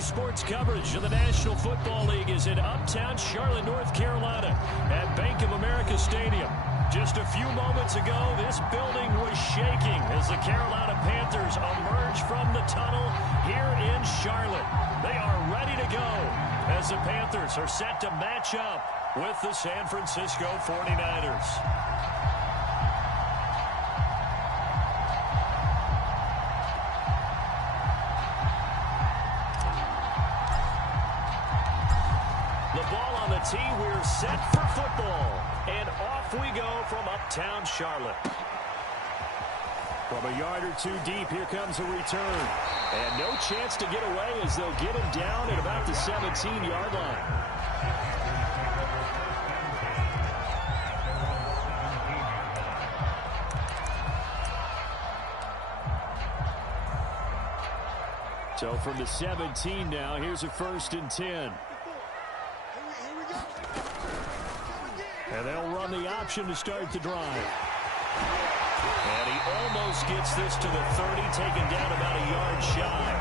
Daily sports coverage of the National Football League is in uptown Charlotte, North Carolina at Bank of America Stadium. Just a few moments ago, this building was shaking as the Carolina Panthers emerge from the tunnel here in Charlotte. They are ready to go as the Panthers are set to match up with the San Francisco 49ers. The ball on the tee, we're set for football. And off we go from uptown Charlotte. From a yard or two deep, here comes a return. And no chance to get away as they'll get him down at about the 17-yard line. So from the 17 now, here's a 1st and 10. And they'll run the option to start the drive. And he almost gets this to the 30, taken down about a yard shy.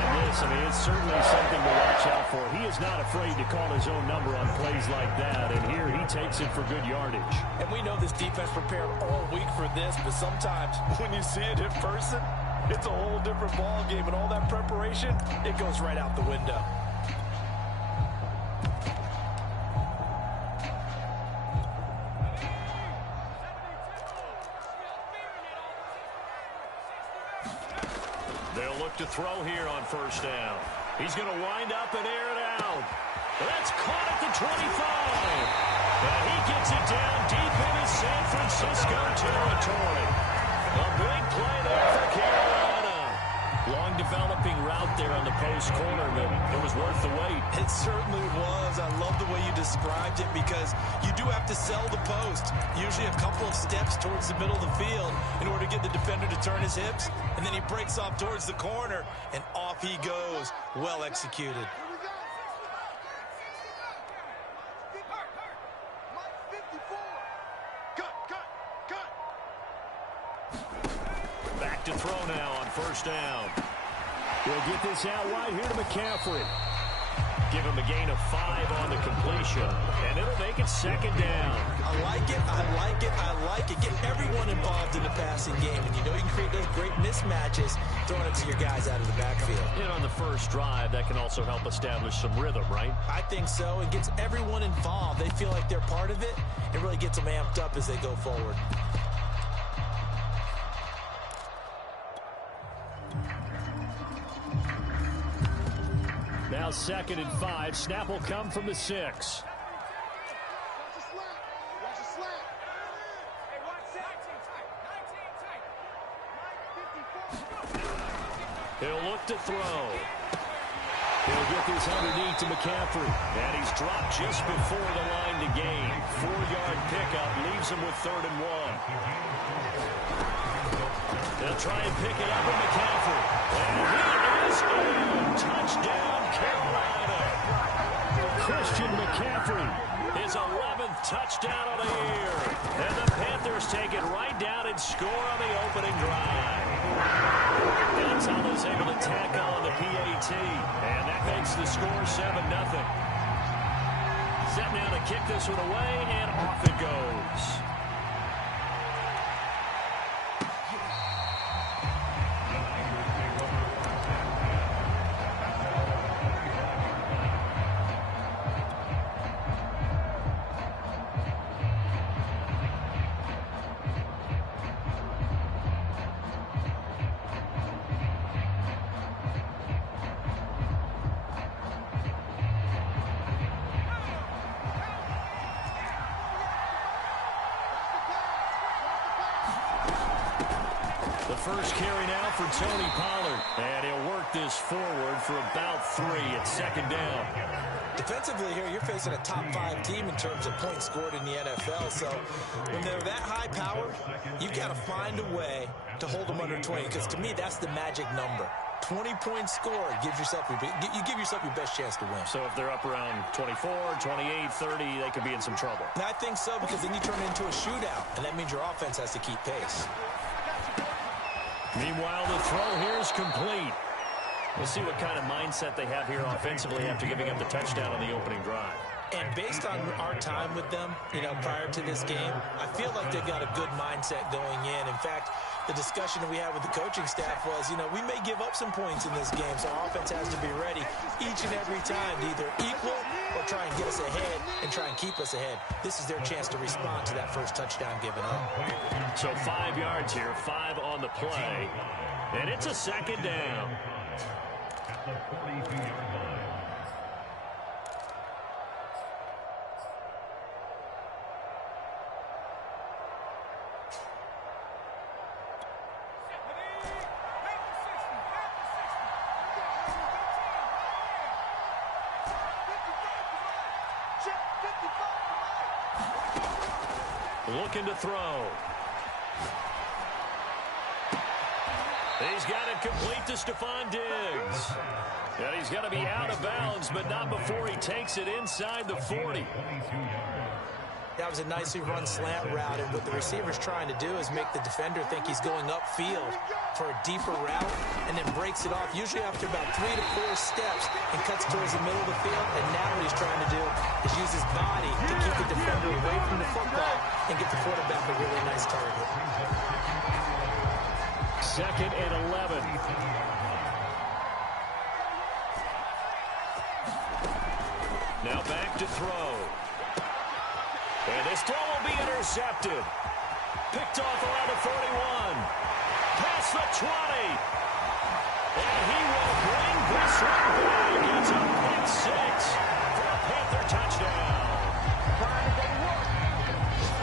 And this, it's certainly something to watch out for. He is not afraid to call his own number on plays like that. And here he takes it for good yardage. And we know this defense prepared all week for this, but sometimes when you see it in person, it's a whole different ball game. And all that preparation, it goes right out the window. They'll look to throw here on 1st down. He's going to wind up and air it out. That's caught at the 25. And he gets it down deep into San Francisco territory. A big play there for Carolina. Long developing route there on the post corner, but it was worth the wait. It certainly was. I love the way you described it because you do have to sell the post. Usually a couple of steps towards the middle of the field in order to get the defender to turn his hips. And then he breaks off towards the corner, and off he goes. Well executed. Back to throw now on 1st down. We'll get this out wide here to McCaffrey. Give him a gain of 5 on the completion, and it'll make it 2nd down. I like it, I like it, I like it. Get everyone involved in the passing game, and you know you can create those great mismatches throwing it to your guys out of the backfield. And on the first drive, that can also help establish some rhythm, right? I think so. It gets everyone involved. They feel like they're part of it. It really gets them amped up as they go forward. Now 2nd and 5. Snap will come from the 6. He'll look to throw. He'll get this underneath to McCaffrey. And he's dropped just before the line to gain. 4-yard pickup leaves him with 3rd and 1. They'll try and pick it up with McCaffrey. And he is in. Touchdown, Carolina. Christian McCaffrey, his 11th touchdown of the year. And the Panthers take it right down and score on the opening drive. Gonzalez able to tack on the PAT. And that makes the score 7-0. Set now to kick this one away, and off it goes. The first carry now for Tony Pollard. And he'll work this forward for about 3 at 2nd down. Defensively here, you're facing a top 5 team in terms of points scored in the NFL. So when they're that high powered, you've got to find a way to hold them under 20. Because to me, that's the magic number. 20 points scored gives yourself you give yourself your best chance to win. So if they're up around 24, 28, 30, they could be in some trouble. And I think so, because then you turn it into a shootout, and that means your offense has to keep pace. Meanwhile, the throw here is complete. We'll see what kind of mindset they have here offensively after giving up the touchdown on the opening drive. And based on our time with them, prior to this game, I feel like they've got a good mindset going in. In fact, the discussion that we had with the coaching staff was, we may give up some points in this game, so our offense has to be ready each and every time to either equal or try and get us ahead and try and keep us ahead. This is their chance to respond to that first touchdown given up. So 5 yards here, 5 on the play, and it's a second down. At the 42-yard line. Looking to throw. He's got it complete to Stephon Diggs. And he's going to be out of bounds, but not before he takes it inside the 40. That was a nicely run slant route, and what the receiver's trying to do is make the defender think he's going upfield for a deeper route and then breaks it off, usually after about 3 to 4 steps, and cuts towards the middle of the field. And now what he's trying to do is use his body to keep the defender away from the football and get the quarterback a really nice target. 2nd and 11. Now back to throw. And this throw will be intercepted. Picked off around the 41. Past the 20. And he will bring this one back. It's a pick 6 for a Panther touchdown.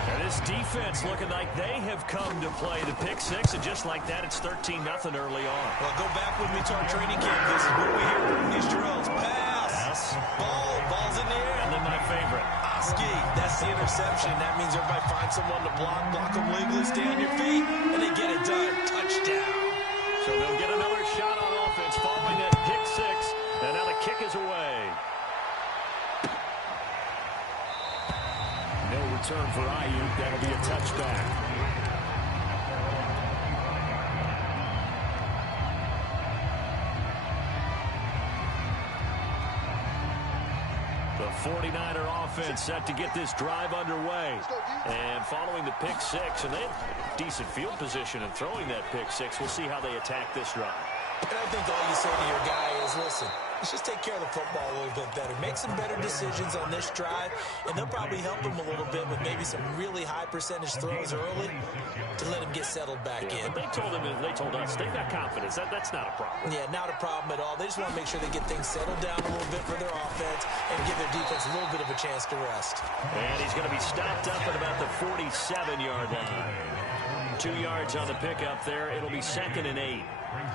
And this defense looking like they have come to play the pick 6. And just like that, it's 13-0 early on. Well, go back with me to our training camp. This is what we hear during these drills. Pass. Ball's in the air. And then my favorite. Oski, that's the interception. That means everybody finds someone to block them legally, stay on your feet, and they get it done. Touchdown. So they'll get another shot on offense following that pick 6, and now the kick is away. No return for Ayuk. That'll be a touchback. The 49er offense set to get this drive underway. And following the pick 6, and they have decent field position in throwing that pick 6. We'll see how they attack this drive. And I think all you say to your guy is, listen, let's just take care of the football a little bit better. Make some better decisions on this drive, and they'll probably help him a little bit with maybe some really high percentage throws early to let him get settled back in. But they told us they've got confidence. That's not a problem. Yeah, not a problem at all. They just want to make sure they get things settled down a little bit for their offense and give their defense a little bit of a chance to rest. And he's going to be stopped up at about the 47-yard line. 2 yards on the pickup there. It'll be 2nd and 8.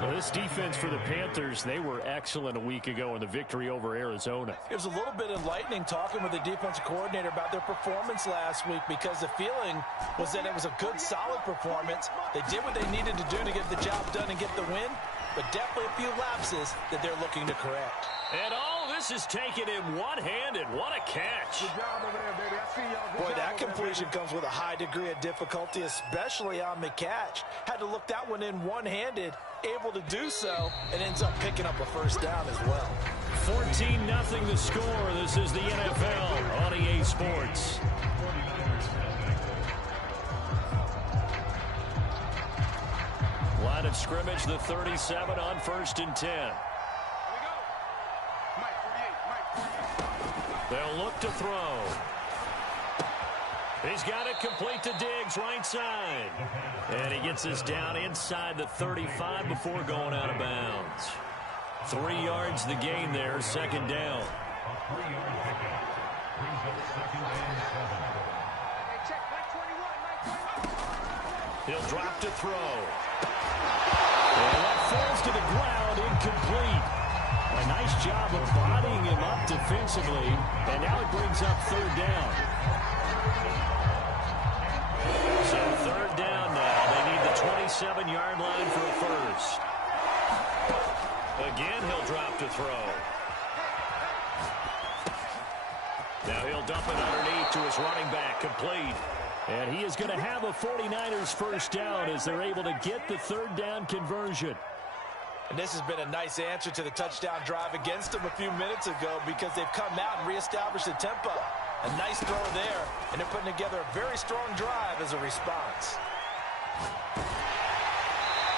Well, this defense for the Panthers, they were excellent a week ago in the victory over Arizona. It was a little bit enlightening talking with the defensive coordinator about their performance last week, because the feeling was that it was a good, solid performance. They did what they needed to do to get the job done and get the win, but definitely a few lapses that they're looking to correct. And all this is taken in one-handed. What a catch. Good job over there, baby. I see y'all. Boy, that completion comes with a high degree of difficulty, especially on the catch. Had to look that one in one-handed, able to do so, and ends up picking up a first down as well. 14-0 the score. This is the NFL on EA Sports. Line of scrimmage, the 37 on 1st and 10. They'll look to throw. He's got it complete to Diggs, right side. And he gets this down inside the 35 before going out of bounds. 3 yards the gain there, 2nd down. He'll drop to throw. And that falls to the ground, incomplete. A nice job of bodying him up defensively, and now it brings up 3rd down. So 3rd down now. They need the 27-yard line for a first. Again, he'll drop to throw. Now he'll dump it underneath to his running back, complete. And he is going to have a 49ers first down as they're able to get the 3rd down conversion. And this has been a nice answer to the touchdown drive against them a few minutes ago because they've come out and reestablished the tempo. A nice throw there, and they're putting together a very strong drive as a response.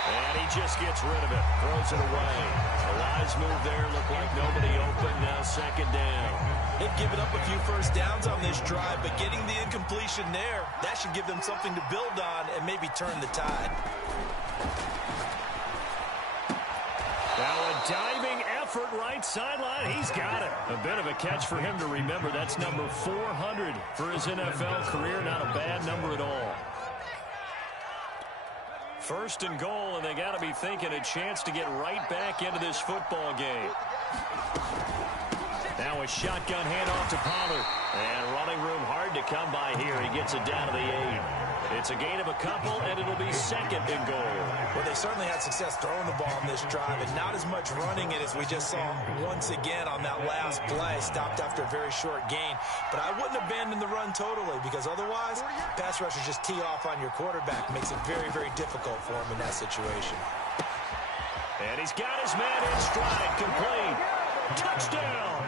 And he just gets rid of it, throws it away. A wise move there, looked like nobody open, now second down. They've given up a few first downs on this drive, but getting the incompletion there, that should give them something to build on and maybe turn the tide. Now a diving effort right sideline. He's got it. A bit of a catch for him to remember. That's number 400 for his NFL career. Not a bad number at all. First and goal, and they got to be thinking a chance to get right back into this football game. Now a shotgun handoff to Pollard. And running room hard to come by here. He gets it down to the 8. It's a gain of a couple, and it'll be second and goal. Well, they certainly had success throwing the ball on this drive, and not as much running it as we just saw once again on that last play. Stopped after a very short gain. But I wouldn't abandon the run totally, because otherwise, pass rushers just tee off on your quarterback. Makes it very, very difficult for him in that situation. And he's got his man in stride, complete. Touchdown!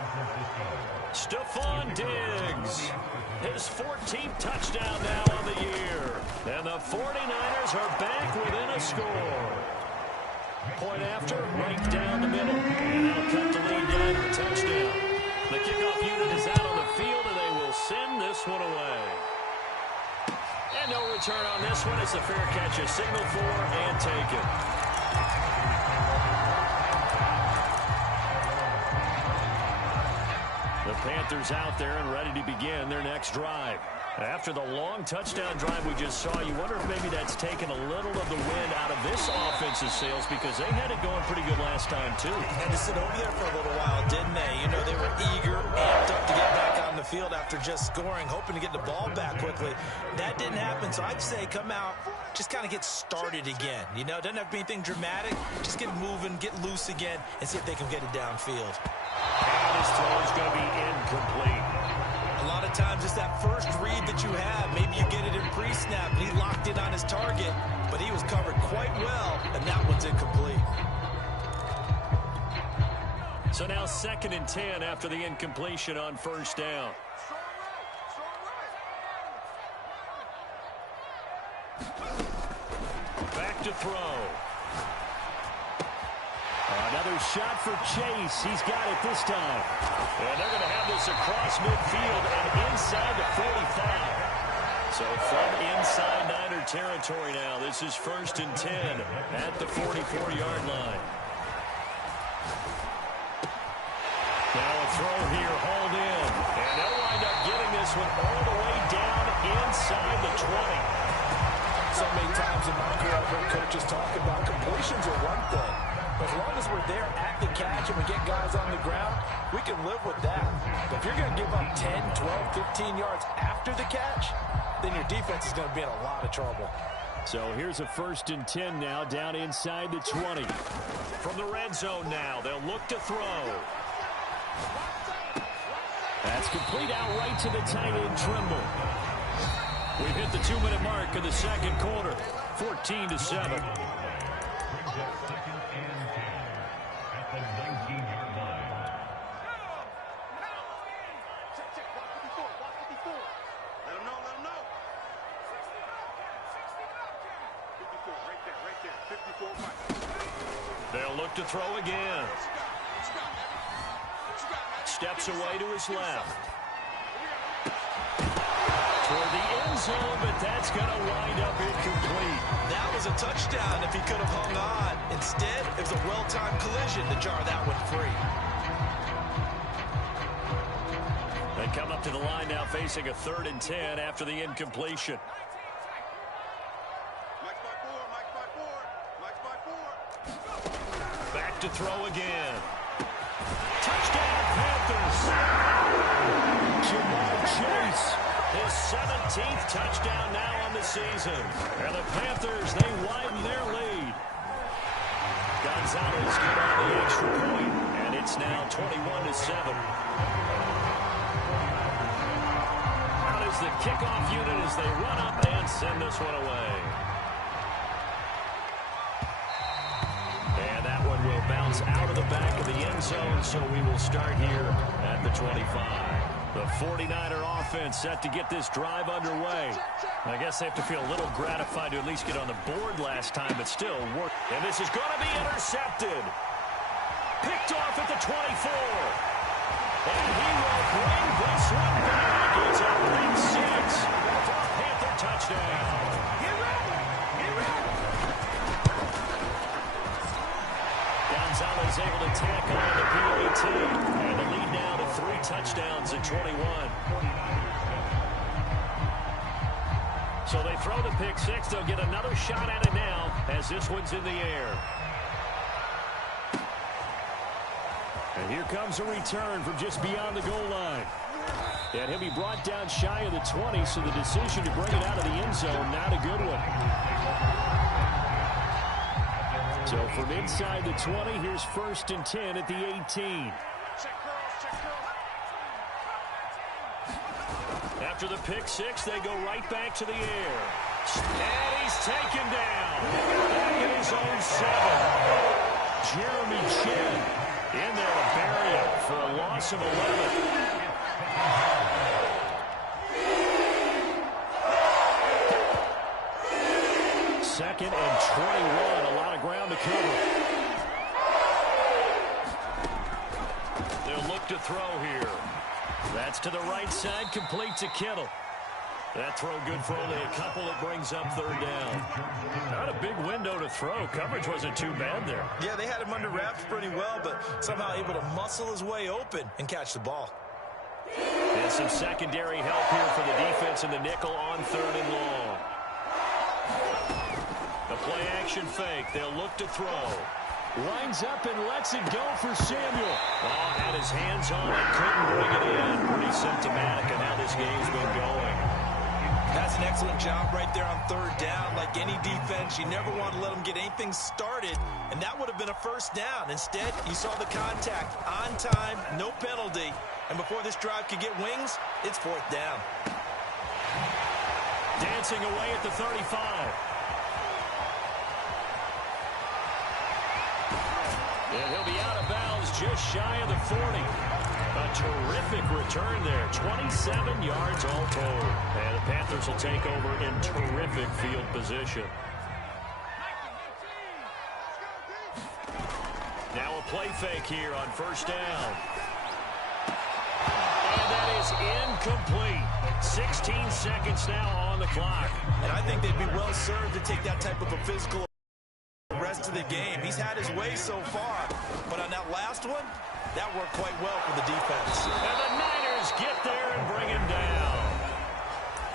Stephon Diggs. His 14th touchdown now on the year. And the 49ers are back within a score. Point after, right down the middle. And that'll cut the lead down to a touchdown. The kickoff unit is out on the field, and they will send this one away. And no return on this one. It's a fair catch, a signal for, and taken. The Panthers out there and ready to begin their next drive. After the long touchdown drive we just saw, you wonder if maybe that's taken a little of the wind out of this offense's sails because they had it going pretty good last time, too. Had to sit over there for a little while, didn't they? You know, they were eager, amped up to get back on the field after just scoring, hoping to get the ball back quickly. That didn't happen, so I'd say come out, just kind of get started again. You know, it doesn't have to be anything dramatic. Just get moving, get loose again, and see if they can get it downfield. And his throw is going to be incomplete. A lot of times it's that first read that you have. Maybe you get it in pre-snap, and he locked in on his target, but he was covered quite well, and that one's incomplete. So now 2nd and 10 after the incompletion on first down. Back to throw. Another shot for Chase. He's got it this time. And they're going to have this across midfield and inside the 45. So from inside Niner territory now, this is 1st and 10 at the 44-yard line. Now a throw here, hauled in. And they'll wind up getting this one all the way down inside the 20. So many times in my career, I've heard coaches talk about completions are one thing. As long as we're there at the catch and we get guys on the ground, we can live with that. But if you're going to give up 10, 12, 15 yards after the catch, then your defense is going to be in a lot of trouble. So here's a 1st and 10 now down inside the 20. From the red zone now, they'll look to throw. That's complete out right to the tight end, Trimble. We've hit the 2-minute mark of the second quarter, 14-7. They'll look to throw again. Steps away to his left. Toward the end zone, but that's going to wind up incomplete. That was a touchdown if he could have hung on. Instead, it was a well-timed collision to jar that one free. They come up to the line now facing a 3rd and 10 after the incompletion. Back to throw again. Touchdown, Panthers. Ja'Marr Chase, his 17th touchdown now on the season. And the Panthers, they widen their lead. Gonzalez get on the extra point, and it's now 21-7. Out is the kickoff unit as they run up and send this one away. And that one will bounce out of the back of the end zone, so we will start here at the 25. The 49er offense set to get this drive underway. I guess they have to feel a little gratified to at least get on the board last time, but still work. And this is going to be intercepted. Picked off at the 24. And he will bring this one back. It's a big 6 for a Panther touchdown. Get ready! Get ready! Gonzalez able to tack on the PAT. And the lead now to 3 touchdowns at 21. So they throw the pick 6. They'll get another shot at it now as this one's in the air. And here comes a return from just beyond the goal line. And he'll be brought down shy of the 20, so the decision to bring it out of the end zone, not a good one. So from inside the 20, here's 1st and 10 at the 18. After the pick 6, they go right back to the air. And he's taken down. Back in his own 7. Jeremy Chinn in there to bury him for a loss of 11. Second and 21. A lot of ground to cover. They'll look to throw here. That's to the right side, complete to Kittle. That throw good for only a couple. It brings up 3rd down. Not a big window to throw. Coverage wasn't too bad there. Yeah, they had him under wraps pretty well, but somehow able to muscle his way open and catch the ball. And some secondary help here for the defense in the nickel on 3rd and long. The play action fake. They'll look to throw. Lines up and lets it go for Samuel. Oh, had his hands on it, couldn't bring it in. Pretty symptomatic of how this game's been going. That's an excellent job right there on 3rd down. Like any defense, you never want to let them get anything started, and that would have been a 1st down. Instead, you saw the contact on time, no penalty, and before this drive could get wings, it's 4th down. Dancing away at the 35. And he'll be out of bounds just shy of the 40. A terrific return there. 27 yards all told. And the Panthers will take over in terrific field position. Now a play fake here on 1st down. And that is incomplete. 16 seconds now on the clock. And I think they'd be well served to take that type of a physical rest of the game. He's had his way so far, but on that last one, that worked quite well for the defense. And the Niners get there and bring him down.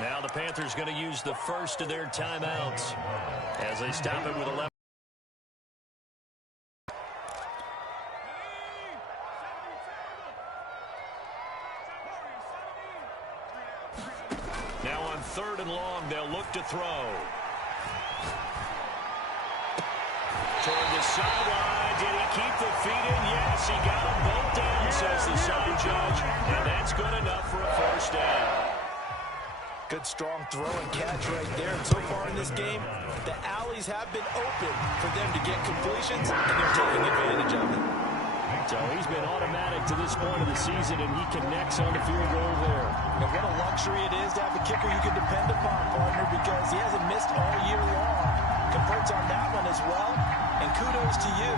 Now the Panthers going to use the first of their timeouts as they stop it with 11. Now on 3rd and long, they'll look to throw. Toward the sideline. Did he keep the feet in? Yes, he got them both down, says the sign judge. And that's good enough for a 1st down. Good, strong throw and catch right there. And so far in this game, the alleys have been open for them to get completions, and they're taking advantage of it. So he's been automatic to this point of the season, and he connects on the field goal there. And what a luxury it is to have a kicker you can depend upon, partner, because he hasn't missed all year long. Converts on that one as well. And kudos to you.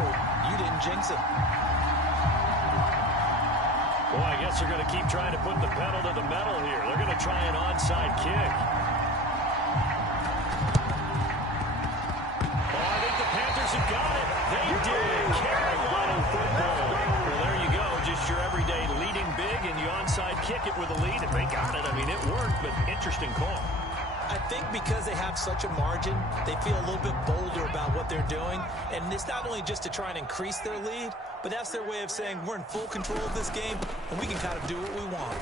You didn't jinx it. Boy, I guess they're going to keep trying to put the pedal to the metal here. They're going to try an onside kick. Oh, I think the Panthers have got it. They did. Carolina football. Well, there you go. Just your everyday leading big, and you onside kick it with a lead, and they got it. I mean, it worked, but interesting call. I think because they have such a margin, they feel a little bit bolder about what they're doing. And it's not only just to try and increase their lead, but that's their way of saying we're in full control of this game, and we can kind of do what we want.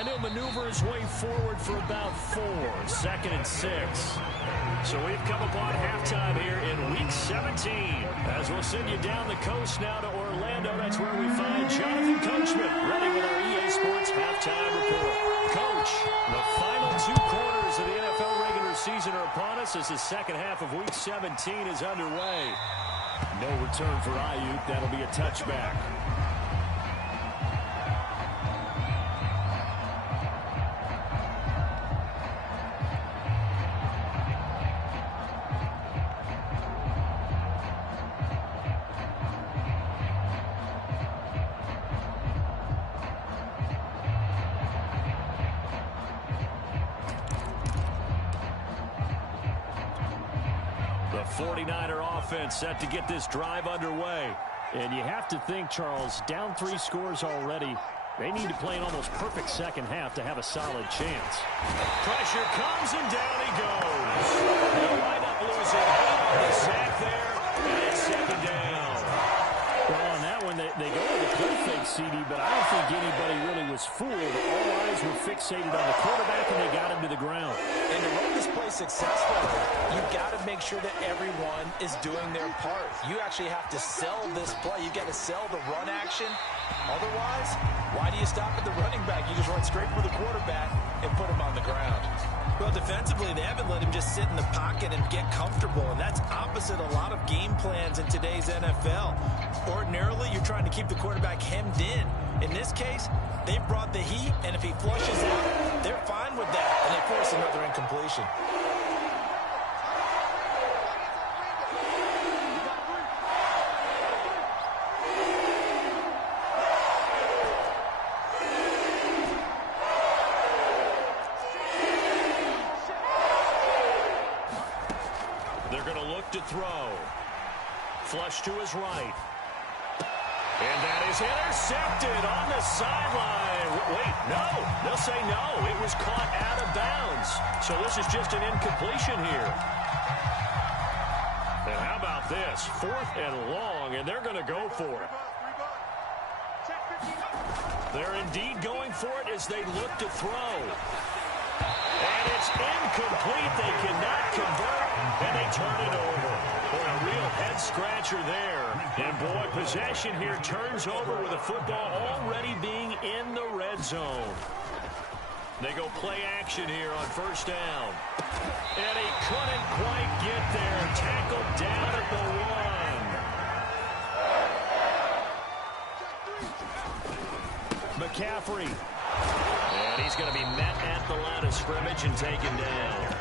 And he'll maneuver his way forward for about 4. 2nd and 6. So we've come upon halftime here in Week 17. As we'll send you down the coast now to Orlando. That's where we find Jonathan Coachman, ready with our EA Sports halftime report. Coach, the final 2 quarters of the NFL regular season are upon us as the second half of Week 17 is underway. No return for Ayuk. That'll be a touchback. The 49er offense set to get this drive underway. And you have to think, Charles, down 3 scores already. They need to play an almost perfect second half to have a solid chance. Pressure comes, and down he goes. They'll wind up losing the sack there, and it's second down. Well, on that one, they go with a play fake, CD, but I don't think anybody really was fooled. All eyes were fixated on the quarterback, and they got him to the ground. And to run this play successfully, you've got to make sure that everyone is doing their part. You actually have to sell this play. You've got to sell the run action. Otherwise, why do you stop at the running back? You just run straight for the quarterback and put him on the ground. Well, defensively, they haven't let him just sit in the pocket and get comfortable, and that's opposite a lot of game plans in today's NFL. Ordinarily, you're trying to keep the quarterback hemmed in. In this case, they've brought the heat, and if he flushes out, they're fine with that, and they force another incompletion. To throw. Flush to his right. And that is intercepted on the sideline. Wait, no. They'll say no. It was caught out of bounds. So this is just an incompletion here. And how about this? 4th and long, and they're going to go for it. They're indeed going for it as they look to throw. And it's incomplete. They cannot convert, and they turn it over. Boy, a real head-scratcher there. And, boy, possession here turns over with the football already being in the red zone. They go play action here on first down. And he couldn't quite get there. Tackled down at the 1. McCaffrey. And he's going to be met at the line of scrimmage and taken down.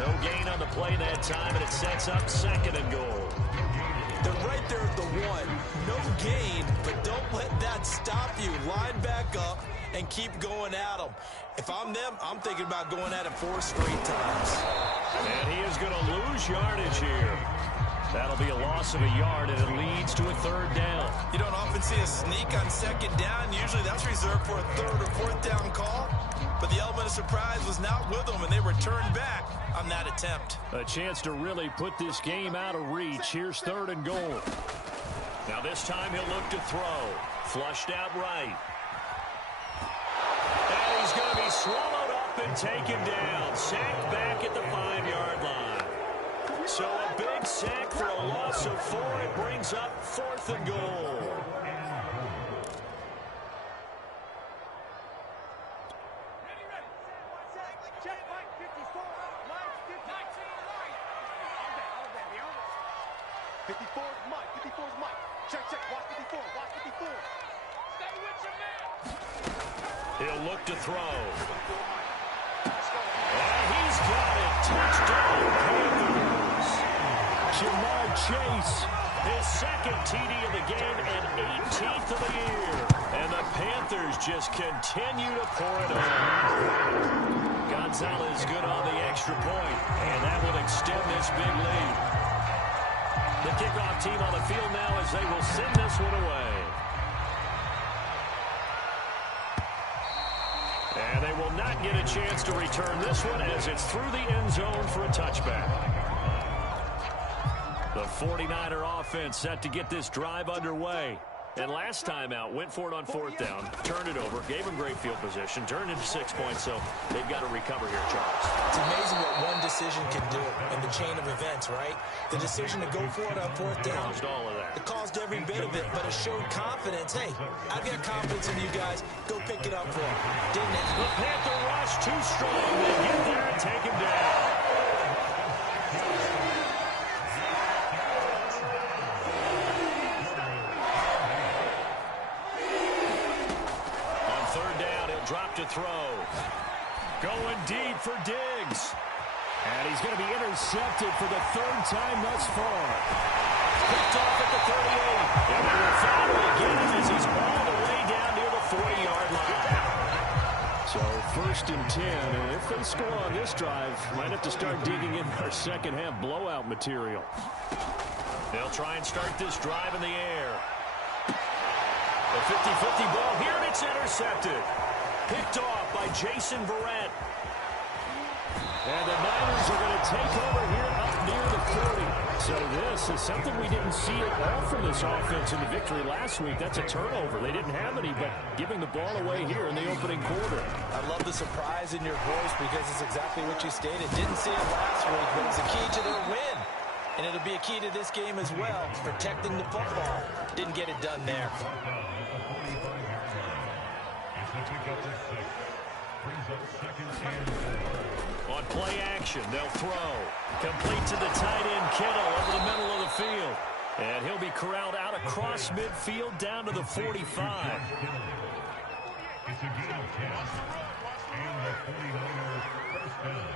No gain on the play that time, and it sets up 2nd and goal. They're right there at the 1. No gain, but don't let that stop you. Line back up and keep going at them. If I'm them, I'm thinking about going at it 4 straight times. And he is going to lose yardage here. That'll be a loss of a yard, and it leads to a 3rd down. You don't often see a sneak on 2nd down. Usually that's reserved for a 3rd or 4th down call. But the element of surprise was not with them, and they returned back on that attempt. A chance to really put this game out of reach. Here's 3rd and goal. Now this time he'll look to throw. Flushed out right. And he's going to be swallowed up and taken down. Sacked back at the 5-yard line. So a big sack for a loss of 4. It brings up 4th and goal. He'll look to throw. And he's got it. Touchdown, Panthers. Jamar Chase, his 2nd TD of the game and 18th of the year. And the Panthers just continue to pour it on. Gonzalez good on the extra point, and that will extend this big lead. The kickoff team on the field now as they will send this one away. And they will not get a chance to return this one as it's through the end zone for a touchback. The 49er offense set to get this drive underway. And last time out, went for it on 4th down, turned it over, gave them great field position, turned into 6 points, so they've got to recover here, Charles. It's amazing what one decision can do in the chain of events, right? The decision to go for it on 4th down. Caused all of that. It caused every bit of it, but it showed confidence. Hey, I've got confidence in you guys. Go pick it up for them. Didn't it? The Panther rush too strong. They get there and take him down. drop to throw. Going deep for Diggs. And he's going to be intercepted for the third time thus far. Picked off at the 38. And they will finally get him as he's all the way down near the 40-yard line. So 1st and 10. And if they score on this drive, might have to start digging in our second-half blowout material. They'll try and start this drive in the air. The 50-50 ball here, and it's intercepted. Picked off by Jason Verrett. And the Niners are going to take over here up near the 40. So this is something we didn't see at all from this offense in the victory last week. That's a turnover. They didn't have any, but giving the ball away here in the opening quarter. I love the surprise in your voice because it's exactly what you stated. Didn't see it last week, but it's a key to their win. And it'll be a key to this game as well, protecting the football. Didn't get it done there. On play action, they'll throw. Complete to the tight end, Kittle, over the middle of the field. And he'll be corralled out across midfield down to the 45. It's a game of 10. And the 49er first down.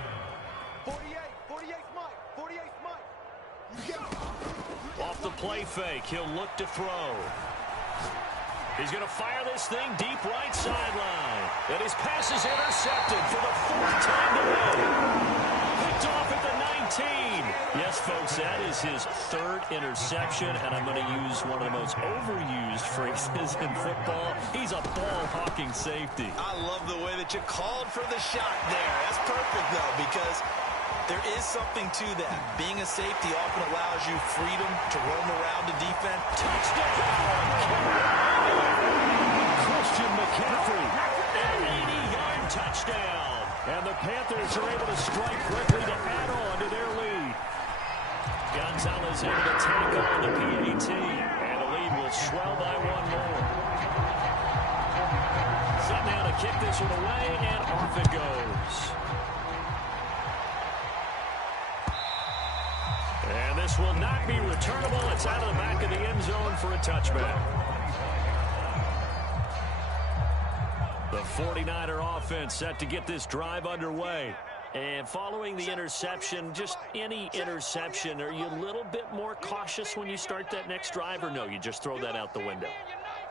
48 Mike. Off the play fake, he'll look to throw. He's going to fire this thing deep right sideline. And his pass is intercepted for the 4th time today. Picked off at the 19. Yes, folks, that is his 3rd interception, and I'm going to use one of the most overused phrases in football. He's a ball-hawking safety. I love the way that you called for the shot there. That's perfect, though, because there is something to that. Being a safety often allows you freedom to roam around the defense. Touchdown! Christian McCaffrey, an 80-yard touchdown. And the Panthers are able to strike quickly to add on to their lead. Gonzalez able to tack on the PAT, and the lead will swell by 1 more. Set now to kick this one away, and off it goes. And this will not be returnable. It's out of the back of the end zone for a touchback. The 49er offense set to get this drive underway. And following the interception, just any interception, are you a little bit more cautious when you start that next drive, or no, you just throw that out the window?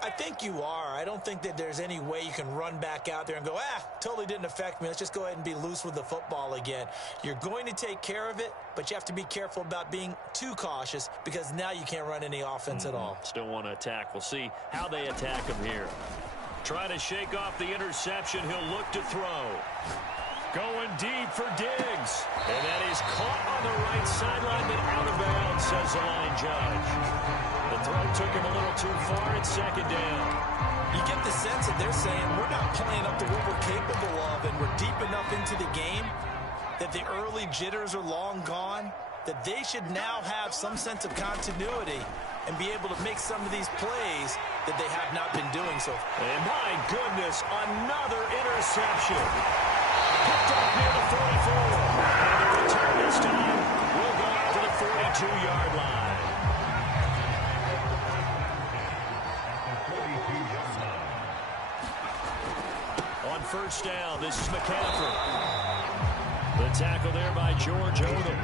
I think you are. I don't think that there's any way you can run back out there and go, totally didn't affect me. Let's just go ahead and be loose with the football again. You're going to take care of it, but you have to be careful about being too cautious because now you can't run any offense at all. Still want to attack. We'll see how they attack him here. Trying to shake off the interception. He'll look to throw. Going deep for Diggs. And that is caught on the right sideline, but out of bounds, says the line judge. The throw took him a little too far. It's 2nd down. You get the sense that they're saying we're not playing up to what we're capable of, and we're deep enough into the game that the early jitters are long gone, that they should now have some sense of continuity and be able to make some of these plays that they have not been doing so far. And my goodness, another interception. Picked up near the 44. And the return this time will go out to the 42-yard line. On 1st down, this is McCaffrey. The tackle there by George Odom.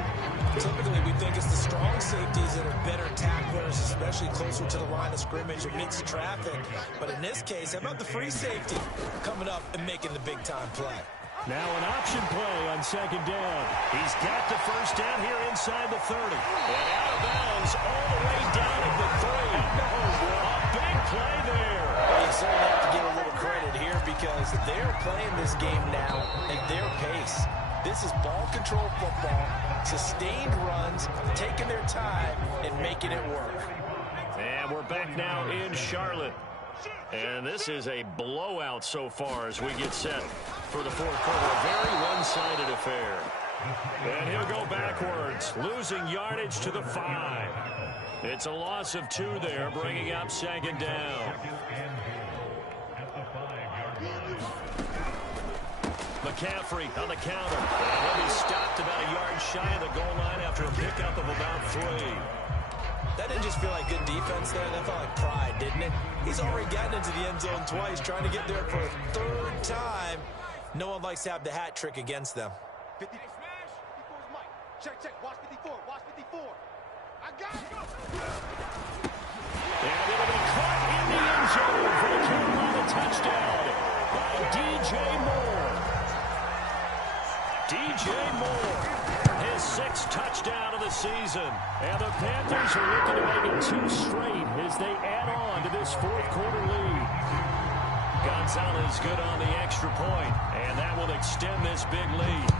Typically, we think it's the strong safeties that are better tacklers, especially closer to the line of scrimmage amidst traffic. But in this case, how about the free safety coming up and making the big-time play? Now an option play on 2nd down. He's got the 1st down here inside the 30. And out of bounds all the way down at the 3. A big play there. Well, you certainly have to give a little credit here because they're playing this game now at their pace. This is ball control football, sustained runs, taking their time, and making it work. And we're back now in Charlotte. And this is a blowout so far as we get set for the 4th quarter. A very one-sided affair. And he'll go backwards, losing yardage to the 5. It's a loss of 2 there, bringing up 2nd down. McCaffrey on the counter. He'll be stopped about a yard shy of the goal line after a pickup of about 3. That didn't just just feel like good defense there? That felt like pride, didn't it? He's already gotten into the end zone twice, trying to get there for a third time. No one likes to have the hat trick against them. 50 smash. 54 is Mike. Check, check. Watch 54. Watch 54. I got it. And it'll be caught in the end zone for the Carolina touchdown by DJ Moore. DJ Moore, his 6th touchdown of the season. And the Panthers are looking to make it 2 straight as they add on to this 4th quarter lead. Gonzalez good on the extra point, and that will extend this big lead.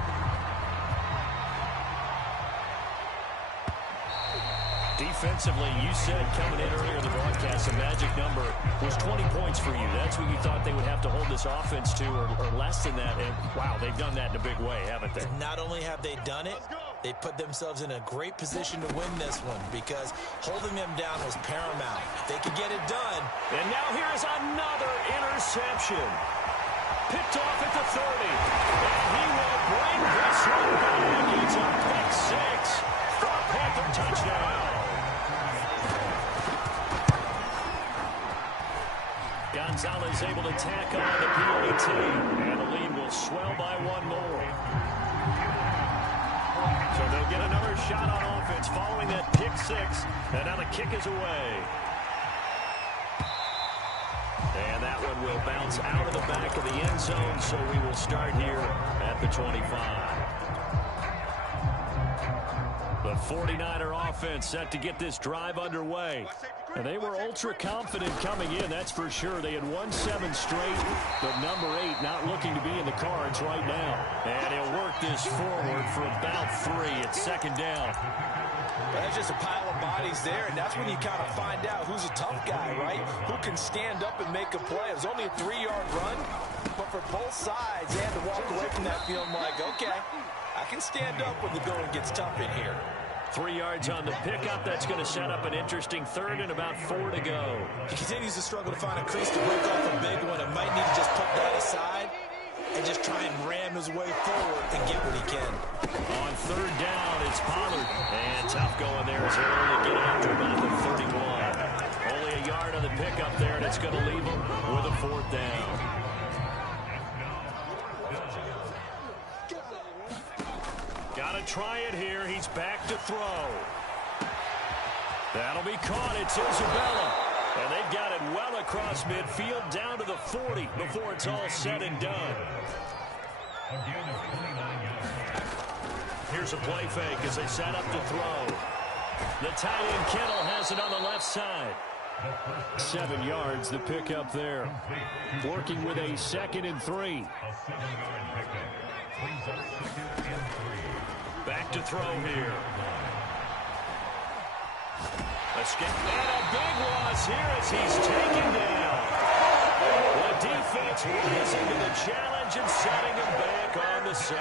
Defensively, you said coming in earlier in the broadcast, the magic number was 20 points for you. That's what you thought they would have to hold this offense to, or less than that. And, wow, they've done that in a big way, haven't they? Not only have they done it, they put themselves in a great position to win this one because holding them down was paramount. If they could get it done. And now here's another interception. Picked off at the 30. And he will bring this one back. It's a pick 6 for a Panther touchdown. Gonzalez able to tack on the PAT, and the lead will swell by 1 more. So they'll get another shot on offense following that pick 6, and now the kick is away. And that one will bounce out of the back of the end zone, so we will start here at the 25. The 49er offense set to get this drive underway. And they were ultra confident coming in, that's for sure. They had won 7 straight, but number 8 not looking to be in the cards right now. And he'll work this forward for about 3. It's 2nd down. Well, there's just a pile of bodies there, and that's when you kind of find out who's a tough guy, right? Who can stand up and make a play. It was only a 3-yard run, but for both sides, they had to walk away from that feeling like, okay, I can stand up when the going gets tough in here. 3 yards on the pickup. That's going to set up an interesting 3rd and about 4 to go. He continues to struggle to find a crease to break off a big one and might need to just put that aside and just try and ram his way forward and get what he can. On 3rd down, it's Pollard. And tough going there as they're only getting up to about the 31. Only a yard on the pickup there, and it's going to leave them with a 4th down. Got to try it here. He's back to throw. That'll be caught. It's Isabella. And they've got it well across midfield down to the 40 before it's all said and done. Here's a play fake as they set up to throw. The tight end Kittle has it on the left side. 7 yards, the pickup there. Working with a 2nd and 3. Back to throw here. Escape. And a big loss here as he's taken down. The defense rising to the challenge and setting him back on the sand.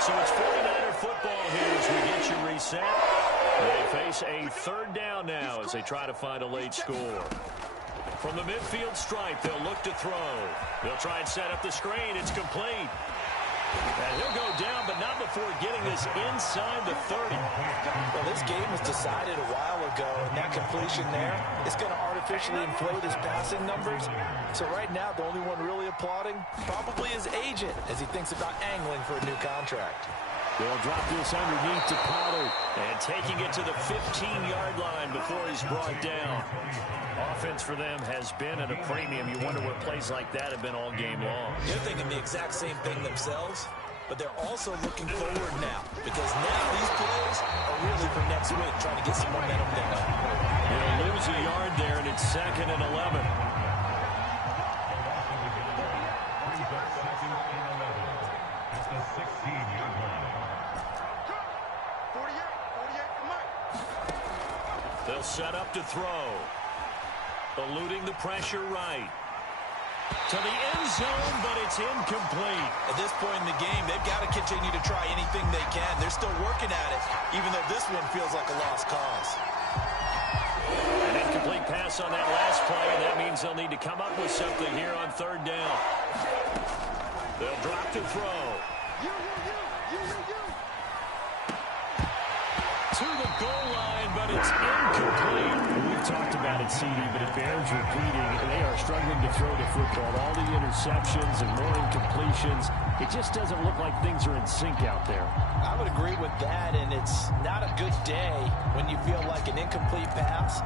So it's 49er football here as we get you reset. They face a 3rd down now as they try to find a late score. From the midfield stripe, they'll look to throw. They'll try and set up the screen. It's complete. And he'll go down, but not before getting this inside the 30. Well, this game was decided a while ago, and that completion there is going to artificially inflate his passing numbers. So right now, the only one really applauding probably his agent as he thinks about angling for a new contract. They'll drop this underneath to Pollard, and taking it to the 15-yard line before he's brought down. Offense for them has been at a premium. You wonder what plays like that have been all game long. They're thinking the exact same thing themselves, but they're also looking forward now because now these plays are really for next week, trying to get some momentum going. They'll lose a yard there, and it's 2nd and 11. They'll set up to throw. Eluding the pressure right. To the end zone, but it's incomplete. At this point in the game, they've got to continue to try anything they can. They're still working at it, even though this one feels like a lost cause. An incomplete pass on that last play, and that means they'll need to come up with something here on 3rd down. They'll drop to throw. You. To the goal line, but it's incomplete. We've talked about it, CD, but it bears repeating. They are struggling to throw the football. All the interceptions and more incompletions. It just doesn't look like things are in sync out there. I would agree with that, and it's not a good day when you feel like an incomplete pass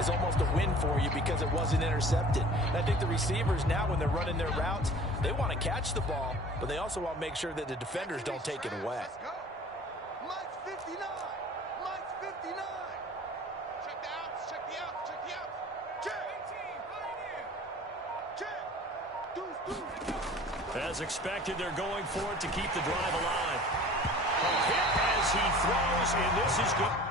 is almost a win for you because it wasn't intercepted. And I think the receivers now, when they're running their routes, they want to catch the ball, but they also want to make sure that the defenders don't take it away. Let's go. Mike's 59. Mike's 59. Check the outs. Check the outs. Check the outs. Check. 18. Check. Deuce. As expected, they're going for it to keep the drive alive. A hit as he throws, and this is good.